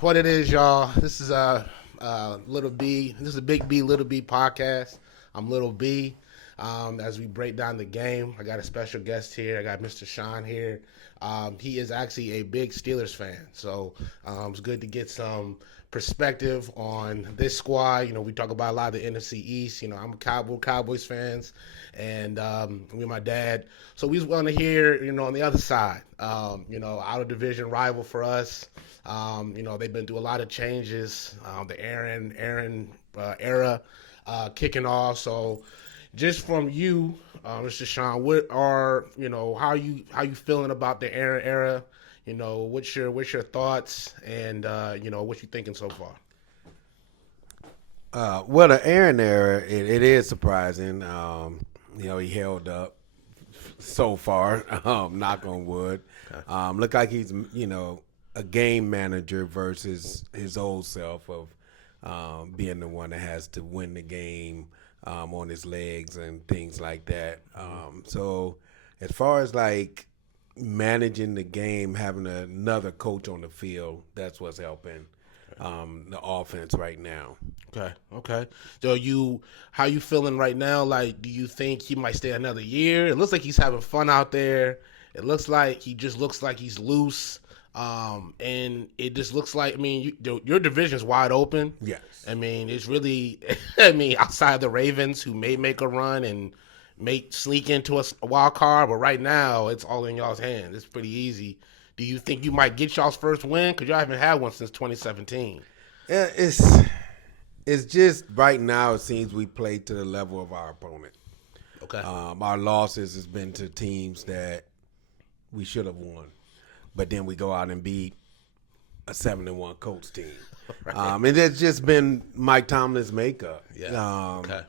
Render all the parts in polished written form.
what it is, y'all. This is Little B. This is a Big B, Little B podcast. I'm Little B. As we break down the game, I got a special guest here. I got Mr. Sean here. He is actually a big Steelers fan, so it's good to get some perspective on this squad. You know, we talk about a lot of the NFC East. You know, I'm a Cowboys fans, and me and my dad. So we just want to hear, you know, on the other side, out of division rival for us. They've been through a lot of changes. The Aaron era kicking off. So just from you, Mr. Sean, how you feeling about the Aaron era? You know, what's your thoughts, and what you thinking so far? Well, the Aaron era, it is surprising. He held up so far. Knock on wood. Okay. Look like he's a game manager versus his old self of being the one that has to win the game on his legs and things like that. So as far as like managing the game, having another coach on the field, that's what's helping the offense right now. Okay. So how you feeling right now? Like, do you think he might stay another year? It looks like he's having fun out there. It looks like he's loose. And it just looks like, your division's wide open. Yes. It's really, outside the Ravens, who may make a run and may sneak into a wild card, but right now it's all in y'all's hands. It's pretty easy. Do you think you might get y'all's first win? Because y'all haven't had one since 2017. Yeah, it's just right now it seems we play to the level of our opponent. Okay. Our losses has been to teams that we should have won, but then we go out and beat a 7-1 Colts team. Right. And it's just been Mike Tomlin's makeup. Yeah. Okay.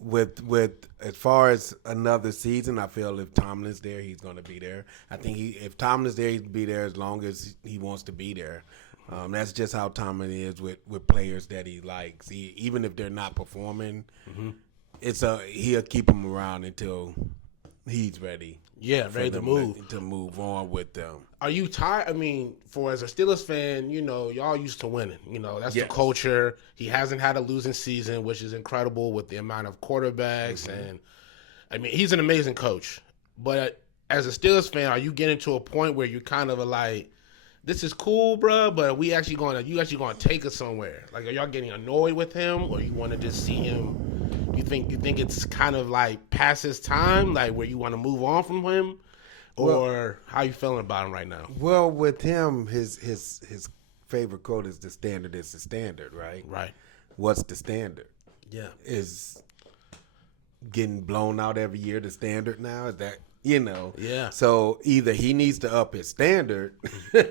With as far as another season, I feel if Tomlin's there, he's going to be there. I think if Tomlin's there, he'll be there as long as he wants to be there. That's just how Tomlin is with players that he likes. Even if they're not performing, he'll keep them around until he's ready. Yeah, ready to move. To move on with them. Are you tired? As a Steelers fan, y'all used to winning. That's the culture. He hasn't had a losing season, which is incredible with the amount of quarterbacks. Mm-hmm. And, he's an amazing coach. But as a Steelers fan, are you getting to a point where you're kind of like, this is cool, bro, but you actually going to take us somewhere? Like, are y'all getting annoyed with him, or you want to just see him? You think it's kind of like past his time, like where you want to move on from him, or how you feeling about him right now? Well, with him, his favorite quote is the standard is the standard, right? Right. What's the standard? Yeah. Is getting blown out every year the standard now? Is that Yeah. So either he needs to up his standard,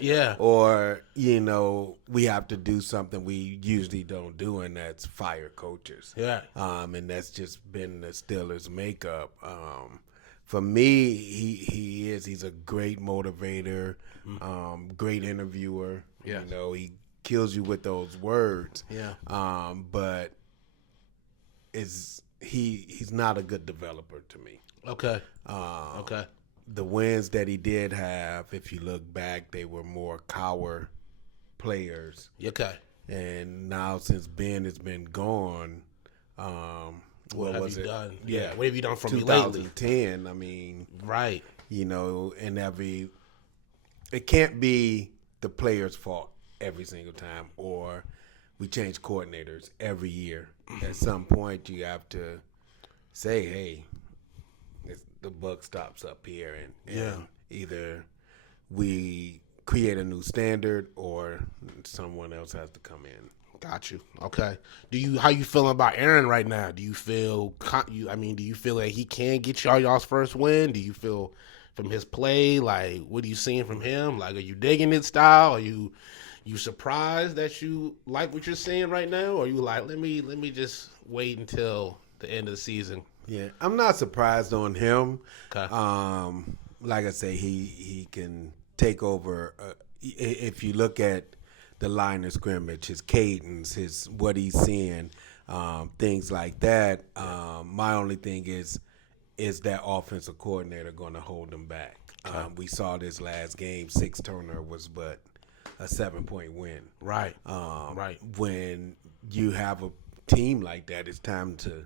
yeah, or we have to do something we usually don't do, and that's fire coaches. Yeah. And that's just been the Steelers' makeup. For me, he's a great motivator, great interviewer. Yeah. He kills you with those words. Yeah. But he's not a good developer to me. Okay. Okay. The wins that he did have, if you look back, they were more cower players. Okay. And now since Ben has been gone, what have you done? Yeah. What have you done for me lately? 2010, right. And it can't be the player's fault every single time, or we change coordinators every year. At some point, you have to say, hey, the buck stops up here, and either we create a new standard or someone else has to come in. Got you. Okay. How you feeling about Aaron right now? Do you feel do you feel like he can get y'all's first win? Do you feel from his play, like, what are you seeing from him? Like, are you digging his style? Are you surprised that you like what you're seeing right now? Or are you like, let me just wait until the end of the season? Yeah, I'm not surprised on him. Okay. Like I say, he can take over. If you look at the line of scrimmage, his cadence, what he's seeing, things like that. My only thing is that offensive coordinator going to hold him back? Okay. We saw this last game, 6 turnovers, but a 7-point win. Right. Right. When you have a team like that, it's time to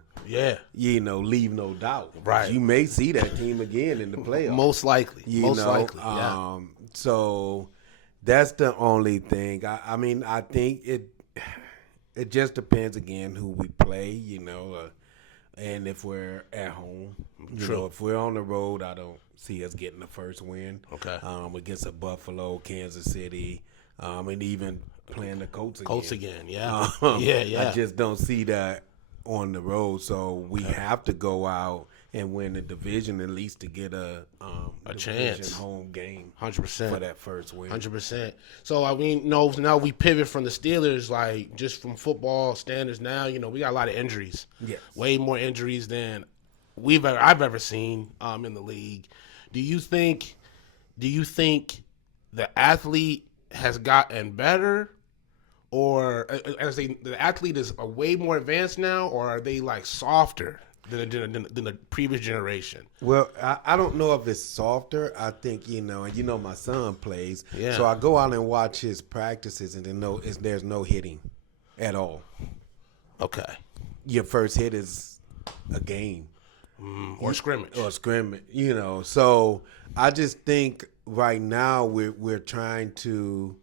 leave no doubt. Right. You may see that team again in the playoffs. Most likely. Likely. Yeah. So that's the only thing. I mean, I think it just depends again who we play, and if we're at home. If we're on the road, I don't see us getting the first win. Okay. Against a Buffalo, Kansas City, and even playing the Colts again. Colts again, yeah. I just don't see that on the road. So we have to go out and win the division at least to get a chance home game. 100% for that first win. 100%. So I mean, now we pivot from the Steelers, like just from football standards. Now we got a lot of injuries. Yes. Way more injuries than I've ever seen in the league. Do you think the athlete has gotten better, or the athlete is way more advanced now, or are they like softer than the previous generation? Well, I don't know if it's softer. I think and my son plays, so I go out and watch his practices, and there's no hitting at all. Okay. Your first hit is a game. Or scrimmage. So I just think right now we're trying to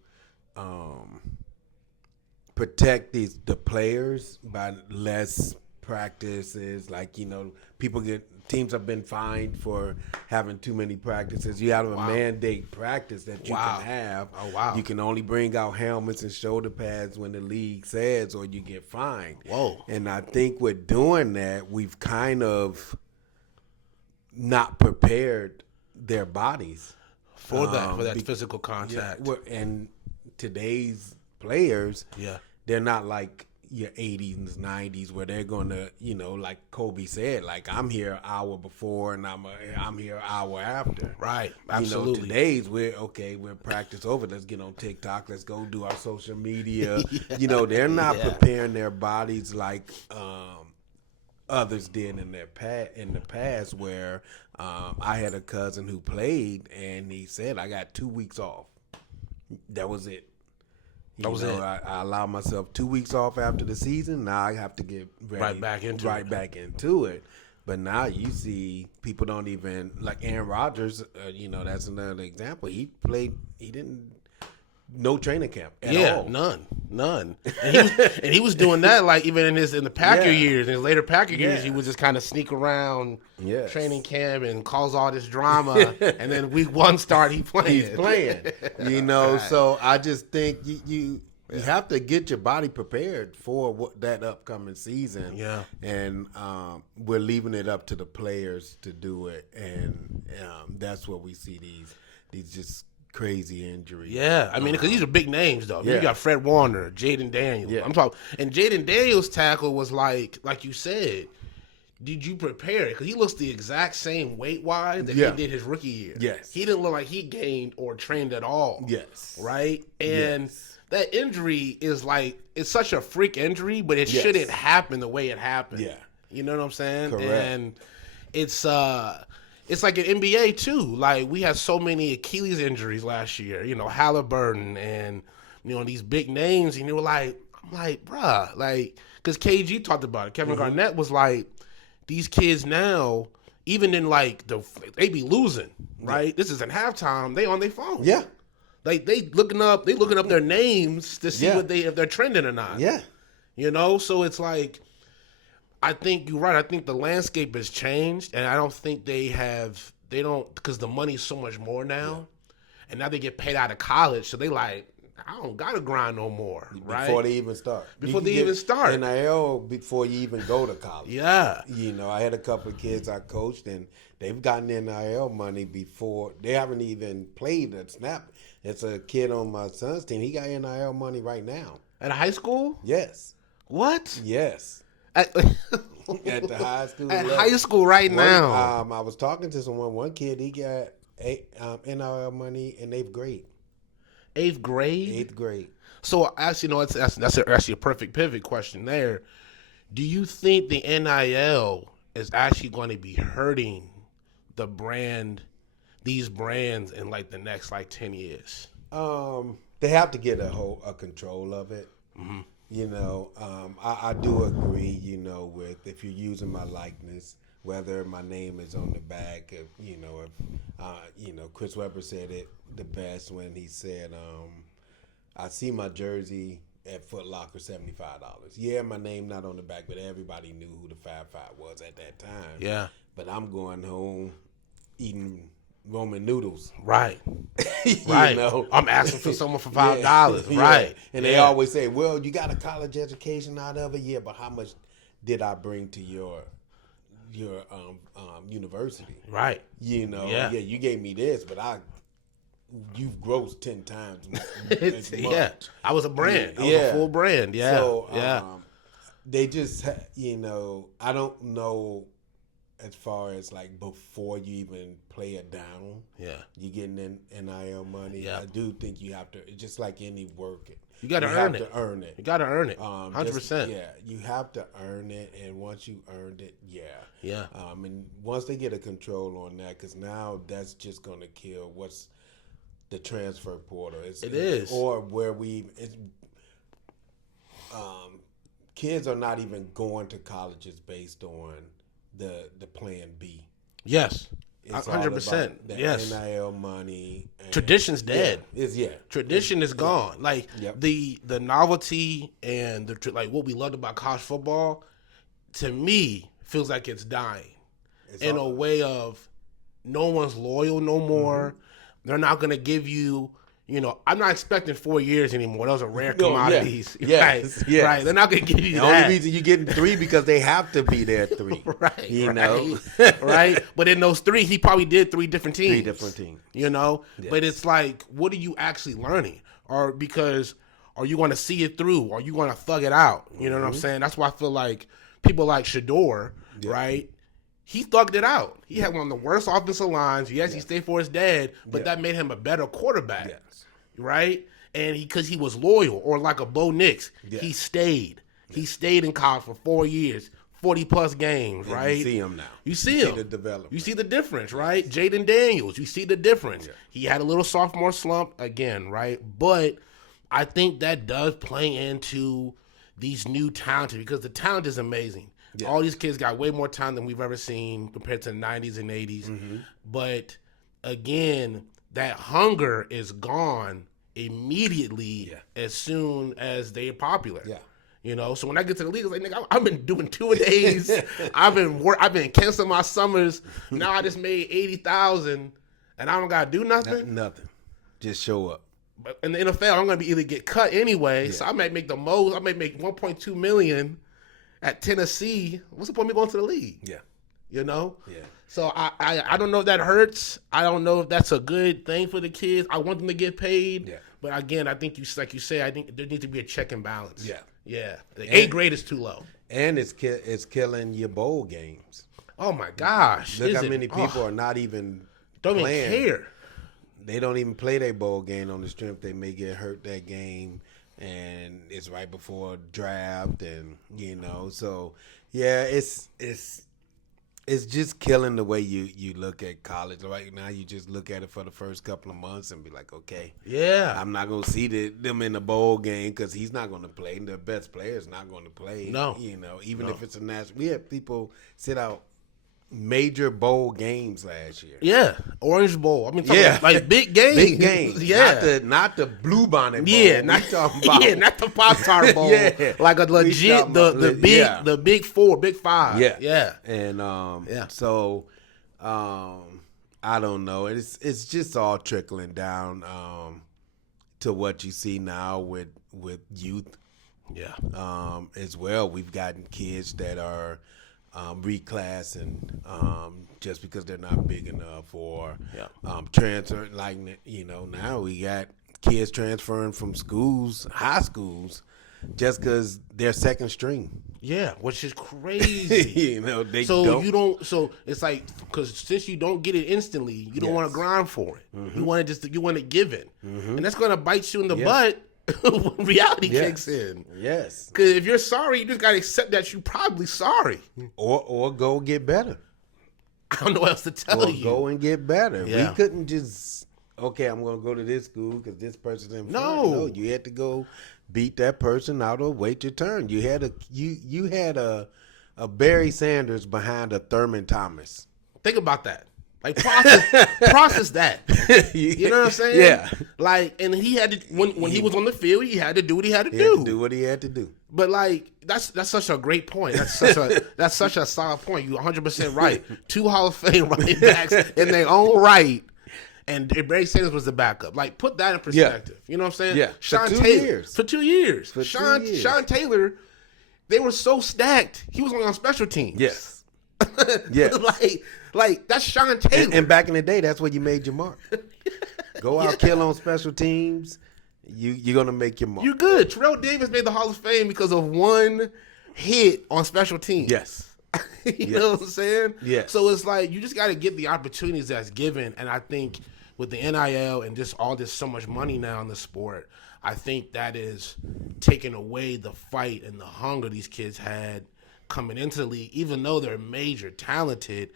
protect the players by less practices. Like teams have been fined for having too many practices. You have a mandate practice that you can have. Oh wow! You can only bring out helmets and shoulder pads when the league says, or you get fined. Whoa! And I think with doing that, we've kind of not prepared their bodies for that physical contact. Yeah, and today's players, they're not like your 80s and 90s where they're going to, like Kobe said, like I'm here an hour before and I'm here an hour after. Right, absolutely. Today's we're practice over. Let's get on TikTok. Let's go do our social media. They're not preparing their bodies like others did in the past where I had a cousin who played and he said, I got 2 weeks off. That was it. I allowed myself 2 weeks off after the season. Now I have to get ready, back into it. But now you see people don't even, like Aaron Rodgers, that's another example. He didn't, no training camp at all. None. And he was doing that like even in the Packer years, in his later Packer years, he would just kind of sneak around training camp and cause all this drama. And then week one start, he's playing. Right. So I just think you have to get your body prepared for that upcoming season. Yeah. And we're leaving it up to the players to do it. And that's what we see these just crazy injuries. Yeah, I mean, because these are big names, though. I mean, you got Fred Warner, Jaden Daniels. Yeah. I'm talking, and Jaden Daniels' tackle was like you said. Did you prepare it? Because he looks the exact same weight-wise that he did his rookie year. Yes. He didn't look like he gained or trained at all. Yes. Right? And that injury is like, it's such a freak injury, but it shouldn't happen the way it happened. Yeah. You know what I'm saying? Correct. And it's like an NBA too. Like we had so many Achilles injuries last year. Halliburton and these big names, and you were like, I'm like, bruh, like, because KG talked about it. Kevin Garnett was like, these kids now, even in like they be losing, right? This is in halftime. They on their phone. Yeah. Like they looking up their names to see if they're trending or not. Yeah. So it's like, I think you're right. I think the landscape has changed, and I don't think because the money's so much more now, and now they get paid out of college, so they like, I don't gotta grind no more, right? Before they even start. NIL before you even go to college. Yeah. I had a couple of kids I coached, and they've gotten NIL money before they haven't even played a snap. It's a kid on my son's team. He got NIL money right now. At high school? Yes. What? Yes. At the high school. At high school now. I was talking to someone. One kid, he got NIL money in 8th grade. 8th grade? 8th grade. So actually, that's actually a perfect pivot question there. Do you think the NIL is actually going to be hurting these brands in like the next like 10 years? they have to get a control of it. Mm-hmm. You know, I do agree. You know, with if you're using my likeness, whether my name is on the back, if Chris Webber said it the best when he said, "I see my jersey at Foot Locker $75. Yeah, my name not on the back, but everybody knew who the 5'5" was at that time. Yeah. But I'm going home eating Roman noodles. Right. You Right. know? I'm asking for someone for $5. Yeah. Right. And they always say, well, you got a college education out of it. Yeah, but how much did I bring to your university? Right. You know, Yeah. You gave me this, but you've grossed 10 times as much. Yeah. I was a brand. I was Yeah. a full brand. Yeah. So, they just, I don't know as far as like before you even play it down. Yeah. You getting in NIL money. Yeah. I do think you have to, just like any work. You got to earn it. You have to earn it. You got to earn it. 100%. Yeah, you have to earn it, and once you earned it, Yeah. and once they get a control on that, because now that's just going to kill what's the transfer portal. It is. Or where kids are not even going to colleges based on the plan B. Yes. It's 100%. The Yes. NIL money. Tradition's dead. Tradition is gone. Like the novelty and like what we loved about college football, to me, feels like it's dying. In a way of no one's loyal no more. Mm-hmm. They're not gonna give you. I'm not expecting 4 years anymore. Those are rare commodities. Yes. Right. They're not going to give you the that. The only reason you're getting 3 because they have to be there 3. Right. You know? Right. But in those 3, he probably did 3 different teams. 3 different teams. Yes. But it's like, what are you actually learning? Or because are you going to see it through? Or are you going to thug it out? You know what I'm saying? That's why I feel like people like Shador, right? He thugged it out. He had one of the worst offensive lines. Yes, he stayed for his dad, but that made him a better quarterback. Yes. Right? And because he was loyal, or like a Bo Nix, he stayed. He stayed in college for 4 years, 40-plus games, and right? You see him now. You see him. The development. You see the difference, right? Jaden Daniels, you see the difference. Yeah. He had a little sophomore slump again, right? But I think that does play into these new talents, because the talent is amazing. Yeah. All these kids got way more talent than we've ever seen compared to the 90s and 80s. Mm-hmm. But, again, that hunger is gone immediately as soon as they're popular. Yeah. So when I get to the league, it's like, nigga, I've been doing 2-a-days. I've been canceling my summers. Now I just made $80,000 and I don't gotta do nothing. Nothing. Just show up. But in the NFL, I'm gonna be either get cut anyway. So I might make the most. I might make $1.2 million at Tennessee. What's the point of me going to the league? Yeah. Yeah. So I don't know if that hurts. I don't know if that's a good thing for the kids. I want them to get paid. Yeah. But again, I think like you say, I think there needs to be a check and balance. Yeah. Yeah. The A grade is too low. And it's killing your bowl games. Oh my gosh. Look how many people are not even don't playing. Even care. They don't even play their bowl game on the strength they may get hurt that game, and it's right before draft, and so yeah, it's just killing the way you look at college. Right now, you just look at it for the first couple of months and be like, okay, I'm not going to see them in the bowl game because he's not going to play. And the best player is not going to play. No. Even if it's a national. We had people sit out major bowl games last year. Yeah. Orange Bowl. I mean, like big games. Big games. Yeah. Not the Blue Bonnet Bowl. Yeah. Not the Pop-Tart Bowl. Yeah. Like a legit, the big 4, big 5. Yeah. Yeah. And so I don't know. It's just all trickling down to what you see now with youth. Yeah. As well, we've gotten kids that are reclassing just because they're not big enough, or transfer. Like now we got kids transferring from high schools, just because they're second string. Yeah, which is crazy. So it's like, because since you don't get it instantly, you don't want to grind for it. Mm-hmm. You want to give it, and that's going to bite you in the butt. When reality kicks in. Yes. Because if you're sorry, you just got to accept that you're probably sorry. Or go get better. I don't know what else to tell you. Go and get better. Yeah. We couldn't just okay, I'm going to go to this school because this person's in front. No. You had to go beat that person out or wait your turn. You had a Barry Sanders behind a Thurman Thomas. Think about that. Like process that. You know what I'm saying? Yeah. Like, and he had to when he was on the field, he had to do what he had to He do. had to do what he had to do. But like that's such a great point. That's such a solid point. You 100% right. 2 Hall of Fame running backs in their own right, and Barry Sanders was the backup. Like put that in perspective. You know what I'm saying? Yeah. Sean For 2 Taylor years. for 2 years. For Sean 2 years. Sean Taylor, they were so stacked. He was only on special teams. Yes. Yes. like that's Sean Taylor. And back in the day, that's where you made your mark. Go out, kill on special teams. You're gonna make your mark. You're good. Terrell Davis made the Hall of Fame because of one hit on special teams. Yes. You know what I'm saying? Yes. So it's like you just got to get the opportunities that's given, and I think with the NIL and just all this so much money now in the sport, I think that is taking away the fight and the hunger these kids had coming into the league. Even though they're major talented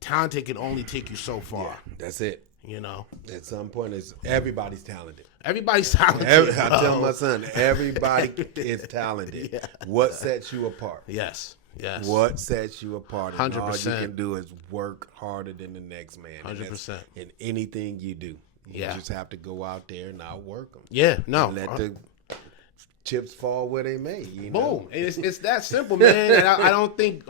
can only take you so far. Yeah, that's it. You know, At some point, everybody's talented. Everybody's talented. I tell my son, everybody is talented. Yeah. What sets you apart? Yes. What sets you apart? And 100%. all you can do is work harder than the next man. 100%. In anything you do. You Yeah. just have to go out there and outwork them. Yeah. No. And let the chips fall where they may. You Boom. know? And it's that simple, man. And I don't think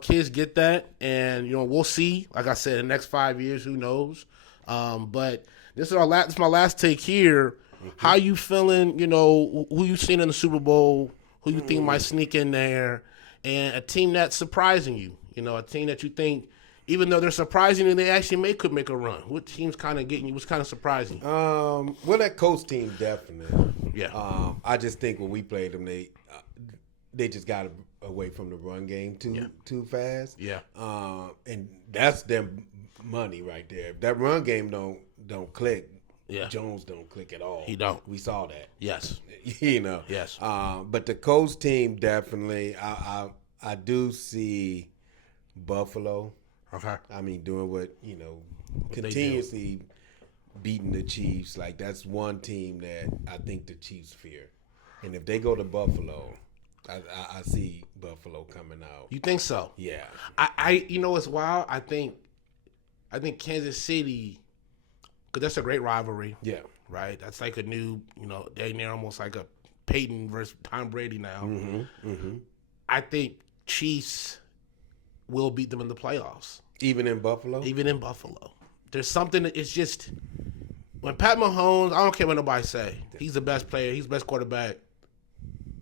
kids get that. And we'll see. Like I said, in the next 5 years, who knows? But this is this is my last take here. Mm-hmm. How you feeling? Who you seen in the Super Bowl? Who you think might sneak in there? And a team that's surprising you. A team that you think, even though they're surprising you, they actually could make a run. What team's kind of getting you? What's kind of surprising? Well, that Colts team definitely. Yeah. I just think when we played them, they just got away from the run game too fast. Yeah. And that's their money right there. If that run game don't click, yeah. Jones don't click at all. He don't. We saw that. Yes. Yes. But the Colts team definitely. I do see Buffalo. Okay. I mean, doing what continuously beating the Chiefs. Like that's one team that I think the Chiefs fear. And if they go to Buffalo, I see Buffalo coming out. You think so? Yeah. It's wild. I think Kansas City, because that's a great rivalry. Yeah. Right? That's like a new, they're almost like a Peyton versus Tom Brady now. Mm-hmm. Mm-hmm. I think Chiefs will beat them in the playoffs. Even in Buffalo? Even in Buffalo. There's something that it's just, when Pat Mahomes, I don't care what nobody say, he's the best player, he's the best quarterback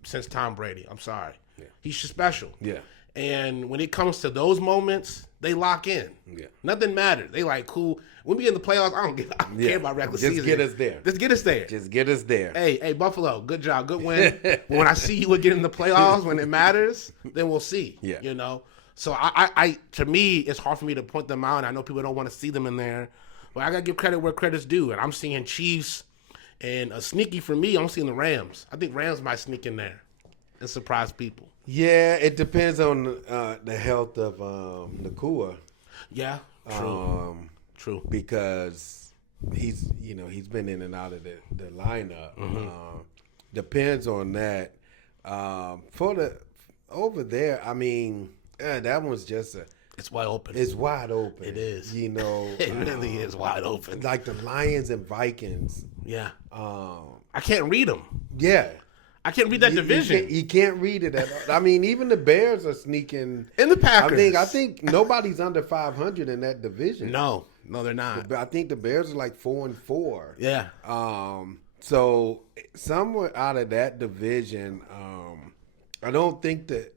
since Tom Brady. I'm sorry. Yeah. He's just special. Yeah. And when it comes to those moments, they lock in. Yeah. Nothing matters. They like, cool. When we get in the playoffs, I don't care about regular season. Just get us there. Just get us there. Just get us there. Hey, Buffalo, good job, good win. But when I see you again in the playoffs, when it matters, then we'll see. Yeah. So I to me, it's hard for me to point them out. I know people don't want to see them in there, but I gotta give credit where credit's due. And I'm seeing Chiefs, and a sneaky for me, I'm seeing the Rams. I think Rams might sneak in there and surprise people. Yeah, it depends on the health of Nakua. Yeah, true. True. Because he's been in and out of the lineup. Mm-hmm. Depends on that. Over there, I mean, that one's just it's wide open. It's wide open. It is. It really is wide open. Like the Lions and Vikings. Yeah. I can't read them. Yeah. I can't read that division. You can't read it at all. I mean, even the Bears are sneaking. In the Packers. I think nobody's under 500 in that division. No, they're not. I think the Bears are like 4-4. Yeah. So somewhere out of that division, I don't think that.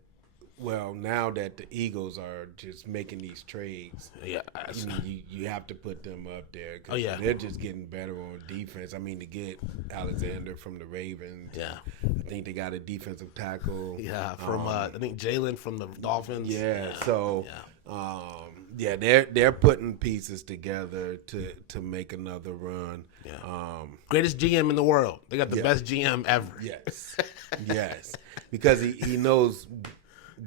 Well, now that the Eagles are just making these trades, you have to put them up there. Cause they're just getting better on defense. I mean, to get Alexander from the Ravens, I think they got a defensive tackle. Yeah, from I think Jalen from the Dolphins. They're putting pieces together to make another run. Yeah. Greatest GM in the world. They got the best GM ever. Yes, yes, because he knows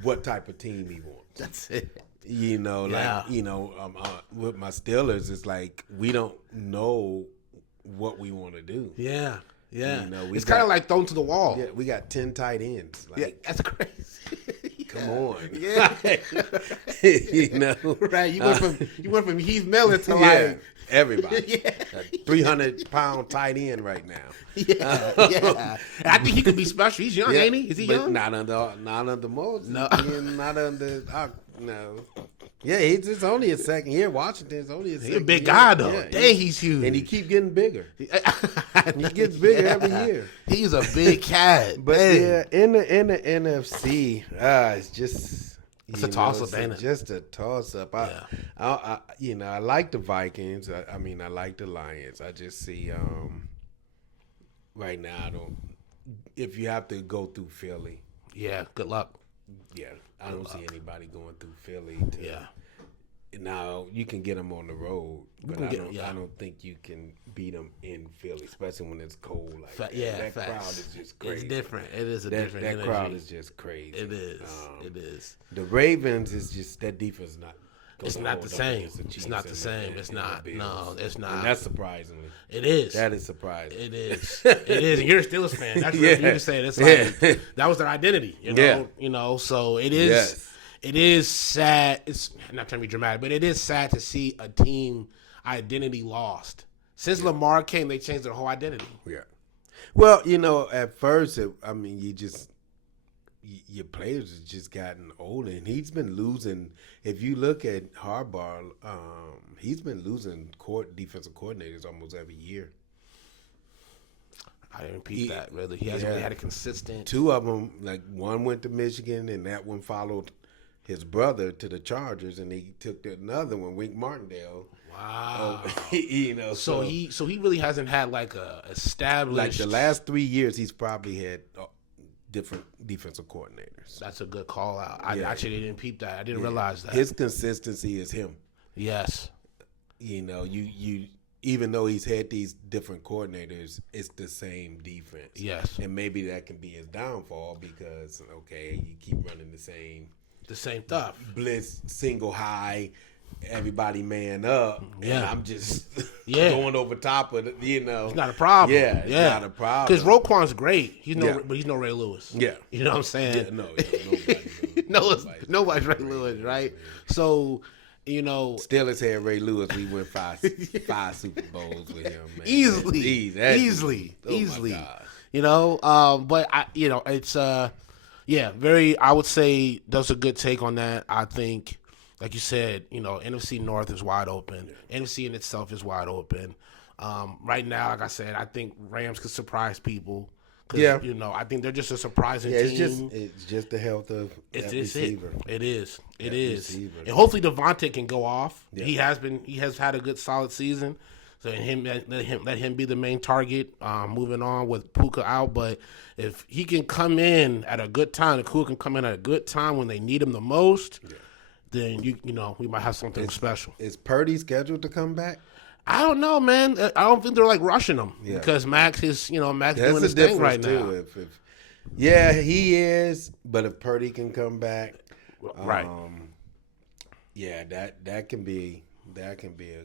what type of team he wants. That's it. You know, Yeah. like, with my Steelers, it's like we don't know what we want to do. Yeah. Yeah. You know, it's kind of like thrown to the wall. Yeah, we got 10 tight ends. Like, Yeah, that's crazy. come on. Yeah. You know. Right. You went from Heath Miller to like everybody. Yeah. A 300-pound tight end right now. Yeah. Yeah. I think he could be special. He's young, ain't he? Is he but young? Not under Moses. No. Not under no. Yeah, it's only his second year. Washington's only his second year. He's a big guy though. Yeah, Dang, he's huge. and he keep getting bigger. He gets bigger every year. He's a big cat. But Dang. yeah, in the NFC, it's just It's a toss-up, ain't it? Just a toss up. I like the Vikings. I mean, I like the Lions. I just see right now. I don't. If you have to go through Philly, Yeah, good luck. yeah, I don't see anybody going through Philly. Yeah. Now you can get them on the road, but can I get- don't. yeah. I don't think you can beat them in Philly, especially when it's cold. Like that. Yeah, that facts. crowd is just crazy. It's different. It is a That different that energy. crowd is just crazy. It is. Um, It is. The Ravens is just that defense is not. It's gonna not hold the up same. against the It's Chiefs not the and same. and It's the not. Bills. No, it's not. And that's surprisingly. It is. That is surprising. It is. It is. And you're a Steelers fan. That's real for you to say it. It's like Yeah. that was their identity. You know. Yeah. You know. So it is. Yes. It is sad. It's not trying to be dramatic, but it is sad to see a team identity lost. Since Lamar came, they changed their whole identity. Yeah. Well, at first, your players have just gotten older, and he's been losing. If you look at Harbaugh, he's been losing defensive coordinators almost every year. I didn't repeat that really. He hasn't really had a consistent. Two of them, like one went to Michigan, and that one followed his brother to the Chargers, and he took another one, Wink Martindale. Wow. So he really hasn't had like a established. like the last 3 years, he's probably had different defensive coordinators. That's a good call out. I Yeah. actually didn't peep that. I didn't realize that. His consistency is him. Yes. You even though he's had these different coordinators, it's the same defense. Yes. And maybe that can be his downfall because you keep running the same stuff. blitz, single high, everybody man up, and Yeah. I'm just Yeah. going over top of it. It's not a problem. Yeah, it's not a problem. Because Roquan's great. Yeah. But he's no Ray Lewis. Yeah. You know what I'm saying? Yeah, nobody. Nobody's Ray Lewis, right? So, Steelers had Ray Lewis. We went five Super Bowls with him, man. easily. Oh my God. But it's very. I would say that's a good take on that. I think, like you said, NFC North is wide open. NFC in itself is wide open. Right now, like I said, I think Rams could surprise people. Yeah. I think they're just a surprising Yeah, team. it's just the health of that receiver. It is. It That is. receiver. And hopefully Devontae can go off. Yeah. He has had a good solid season. So let him be the main target. Moving on with Puka out, but if he can come in at a good time, if Puka can come in at a good time when they need him the most, then we might have something special. Is Purdy scheduled to come back? I don't know, man. I don't think they're like rushing him Yeah. because Max is doing That's his the thing right difference now. too. Yeah, he is, but if Purdy can come back, Right. Yeah, that can be a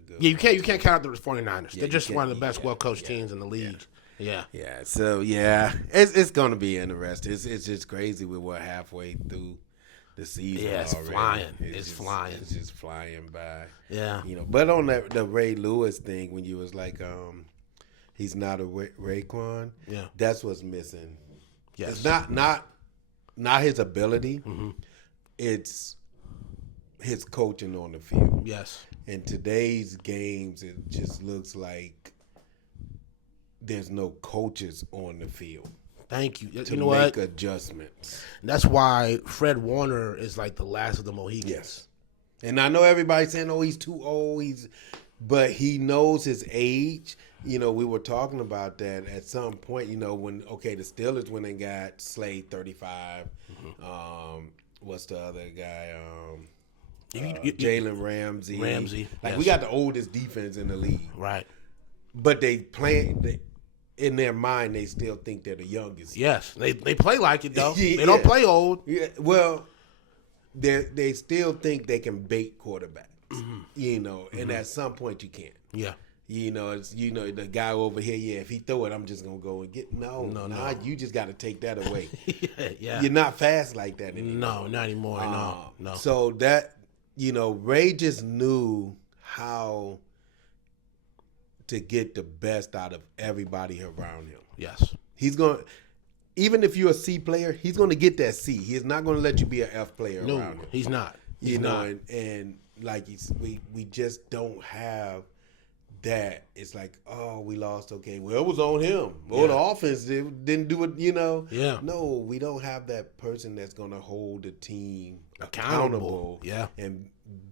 good. Yeah, you can't count out the 49ers. Yeah, They're you just can't- one of the best, yeah, well-coached yeah, teams in the league. Yeah. Yeah, so it's going to be interesting. It's just crazy. We're halfway through the season. Yeah, it's already. flying. It's flying. It's just flying by. Yeah. But on the Ray Lewis thing, when you was like, he's not a Raekwon. Yeah. That's what's missing. Yes. It's not his ability. Mm-hmm. It's his coaching on the field. Yes. In today's games, it just looks like there's no coaches on the field Thank you. to You know make what? adjustments. That's why Fred Warner is like the last of the Mohicans. Yes. And I know everybody's saying, "Oh, he's too old." But he knows his age. We were talking about that at some point. When the Steelers when they got Slade 35. Mm-hmm. What's the other guy? Jalen Ramsey. Ramsey, Like yes. we got the oldest defense in the league. Right. But in their mind, they still think they're the youngest. Yes. They play like it though. Yeah. They don't play old. Yeah. Well, they still think they can bait quarterbacks. And at some point you can't. Yeah. It's the guy over here. Yeah, if he throw it, I'm just gonna go and get. No. You just got to take that away. Yeah. You're not fast like that anymore. No, not anymore. No. So that Ray just knew how to get the best out of everybody around him. Yes. He's going. Even if you're a C player, he's going to get that C. He's not going to let you be an F player around him. He's not. He's not. And like we just don't have that. It's like, oh, we lost. Okay, well, it was on him. Well, the offense didn't do it. Yeah. No, we don't have that person that's going to hold the team accountable. Yeah. And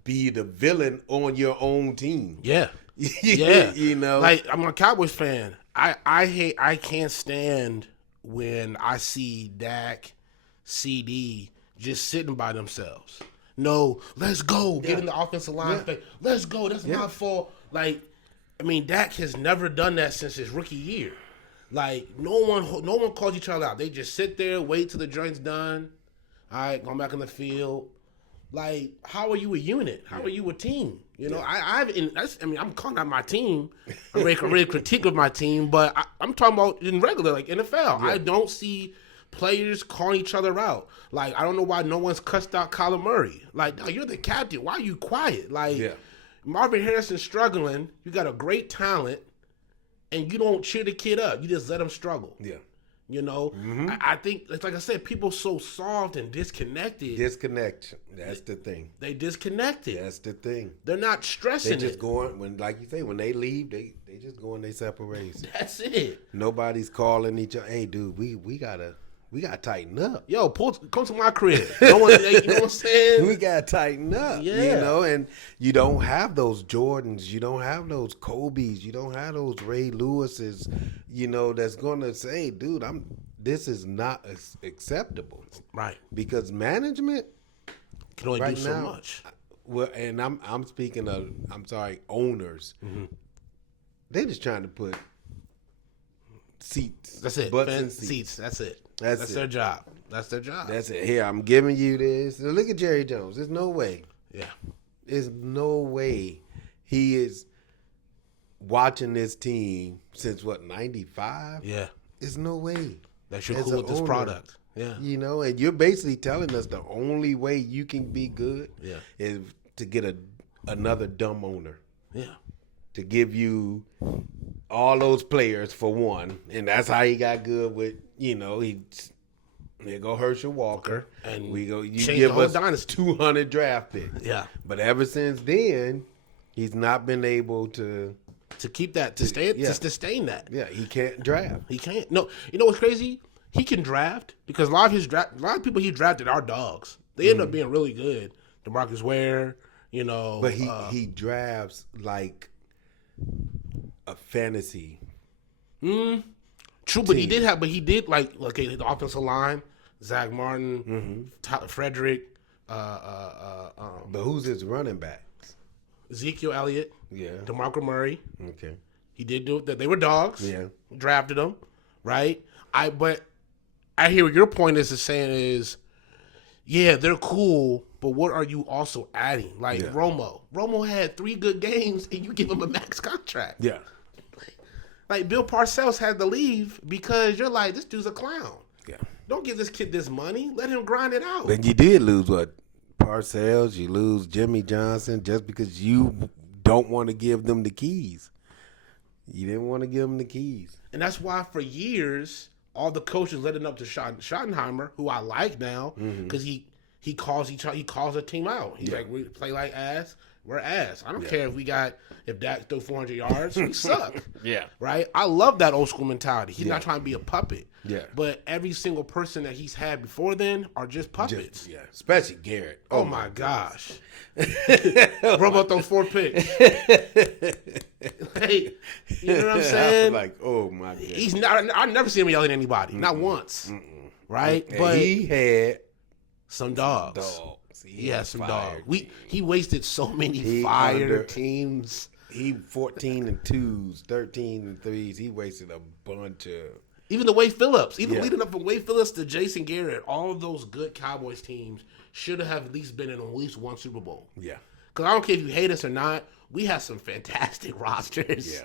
be the villain on your own team. Yeah. Yeah. Like, I'm a Cowboys fan. I can't stand when I see Dak, CD just sitting by themselves. No, let's go. Get in the offensive line. Yeah. Let's go. That's my fault. Like, I mean, Dak has never done that since his rookie year. Like, no one calls each other out. They just sit there, wait till the joint's done. All right, going back on the field. Like, how are you a unit? How are you a team? I'm calling out my team. I'm really critique of my team, but I'm talking about in regular, like NFL. Yeah. I don't see players calling each other out. Like, I don't know why no one's cussed out Kyler Murray. Like, no, you're the captain. Why are you quiet? Like, Marvin Harrison's struggling. You got a great talent, and you don't cheer the kid up. You just let him struggle. Yeah. I think, like I said, people so soft and disconnected. Disconnection. That's the thing. They disconnected. That's the thing. They're not stressing. They just going, like you say, when they leave, they just go and they separate. That's it. Nobody's calling each other. Hey, dude, we gotta tighten up. Yo, come to my crib. No one, you know what I'm saying? We gotta tighten up. Yeah. And you don't have those Jordans. You don't have those Kobe's. You don't have those Ray Lewis's. That's gonna say, dude, this is not acceptable. Right. Because management can only do so much. Well, and I'm speaking of, owners. Mm-hmm. They're just trying to put seats. That's it. Butts and seats. That's it. That's their job. That's their job. That's it. Here, I'm giving you this. Now look at Jerry Jones. There's no way. Yeah. There's no way he is watching this team since, 95? Yeah. There's no way. That you're cool with this product. Yeah. And you're basically telling us the only way you can be good is to get another dumb owner. Yeah. To give you all those players for one. And that's how he got good with, there go Herschel Walker. And you give us dynasty. 200 draft picks. Yeah. But ever since then, he's not been able to keep that, to sustain that. Yeah, he can't draft. He can't. No, you know what's crazy? He can draft because a lot of people he drafted are dogs. They end up being really good. DeMarcus Ware, But he drafts like a fantasy. True, but he did like the offensive line, Zach Martin, Frederick. But who's his running backs? Ezekiel Elliott. Yeah. DeMarco Murray. Okay. He did do that. They were dogs. Yeah. Drafted them, right? But I hear what your point is saying is, yeah, they're cool, but what are you also adding? Like Romo. Romo had 3 good games, and you give him a max contract. Yeah. Like Bill Parcells had to leave because you're like, this dude's a clown. Yeah. Don't give this kid this money. Let him grind it out. But you did lose Parcells, you lose Jimmy Johnson just because you don't want to give them the keys. You didn't want to give them the keys. And that's why for years, all the coaches led it up to Schottenheimer, who I like now, because he calls a team out. He's like, we play like ass, we're ass. I don't care if Dak throw 400 yards, we suck. Yeah. Right? I love that old school mentality. He's not trying to be a puppet. Yeah. But every single person that he's had before then are just puppets. Especially Garrett. Oh my gosh. Romo throw 4 picks. Like, you know what I'm saying? Like, oh my God. He's not. I never see him yelling at anybody. Not once. Right? And but he had some dogs. He had some dogs. He wasted so many teams. He 14 and 2s, 13 and 3s. He wasted a bunch of. Even the Wade Phillips, even Yeah. leading up from Wade Phillips to Jason Garrett, all of those good Cowboys teams should have at least been in at least one Super Bowl. Yeah. Because I don't care if you hate us or not, we have some fantastic rosters Yeah.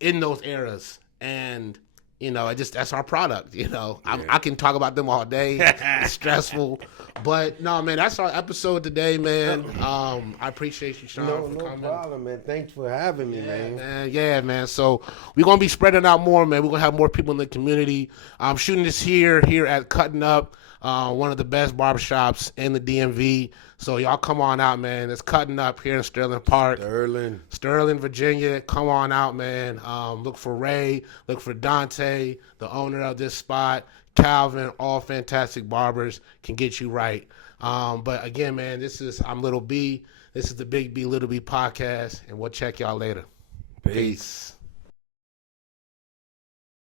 in those eras. And, that's our product, Yeah. I can talk about them all day. It's stressful. But, no, man, that's our episode today, man. I appreciate you, Sean, No, for no coming. problem, man. Thanks for having me, man. Yeah, man. So we're gonna be spreading out more, man. We're gonna have more people in the community. I'm shooting this here at Cutting Up, one of the best barbershops in the DMV. So y'all come on out, man. It's Cutting Up here in Sterling Park, Sterling, Virginia. Come on out, man. Look for Ray. Look for Dante, the owner of this spot. Calvin, all fantastic barbers can get you right. But again, man, I'm Little B. This is the Big B Little B podcast, and we'll check y'all later. Peace.